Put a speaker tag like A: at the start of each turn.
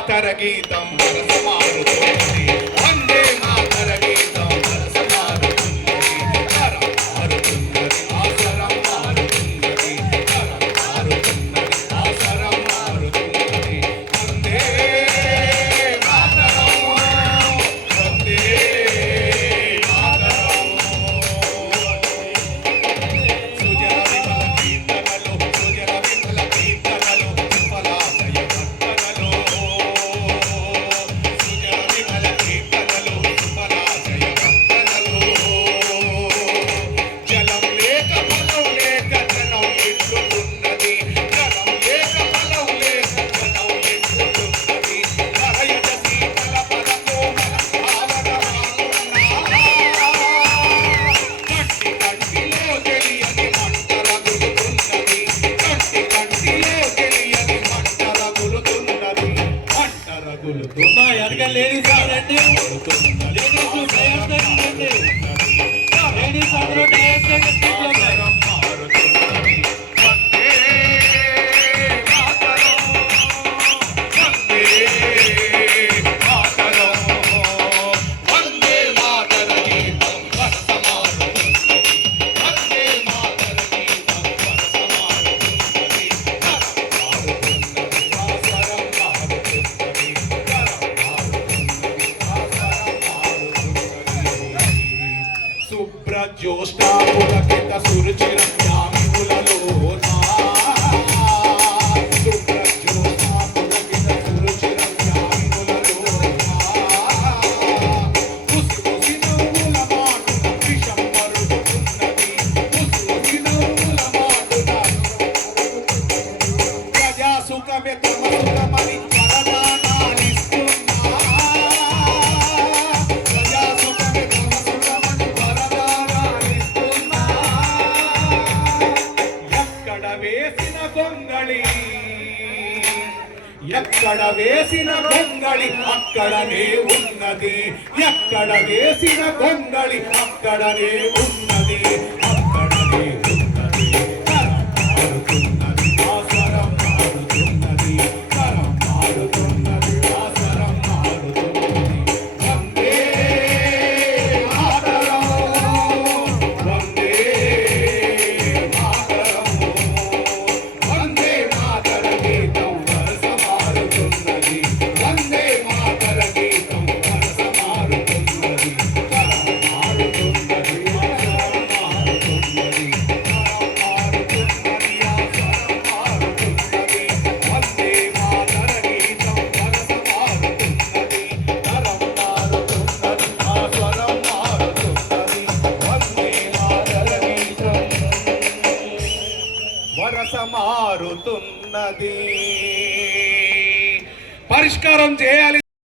A: మాతర గీతం
B: మనసు మారుతోంది. లేడీస్ లేడీస్
A: ప్రయత్నం జ్యోష్ణ పులకిత సురుచిరంజాంగులలో నా వేసిన గొంగళి. ఎక్కడ వేసిన గొంగళి అక్కడనే ఉన్నది. ఎక్కడ వేసిన గొంగళి అక్కడనే ఉన్నది. వరస మారుతున్నది. పరిష్కారం చేయాలి